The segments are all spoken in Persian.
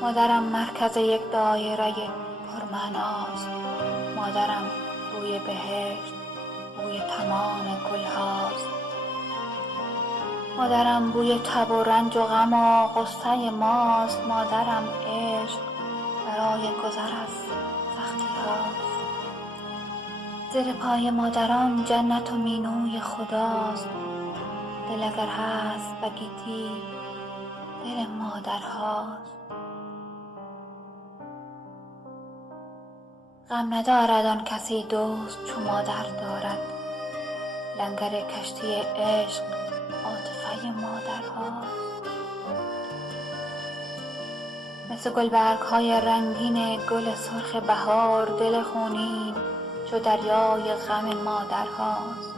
مادرم مرکز یک دایره پرمعناست. مادرم بوی بهشت، بوی تمام گلهاست. مادرم بوی تب و رنج و غم و غصه ماست. مادرم عشق برای گذر از سختی هاست. زیر پای مادران جنت و مینوی خداست. دل اگر هست و گیتی دل مادرهاست. غم ندارد آن کسی دوست چو مادر دارد. لنگر کشتی عشق عاطفه مادرهاست. مثل گلبرگ‌های رنگین گل سرخ بهار، دل خونین چو دریای غم مادرهاست.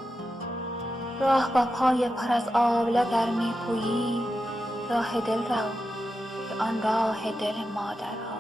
راه با پای پر از آبله اگر می‌پویی، راه دل رو که آن راه دل مادرهاست.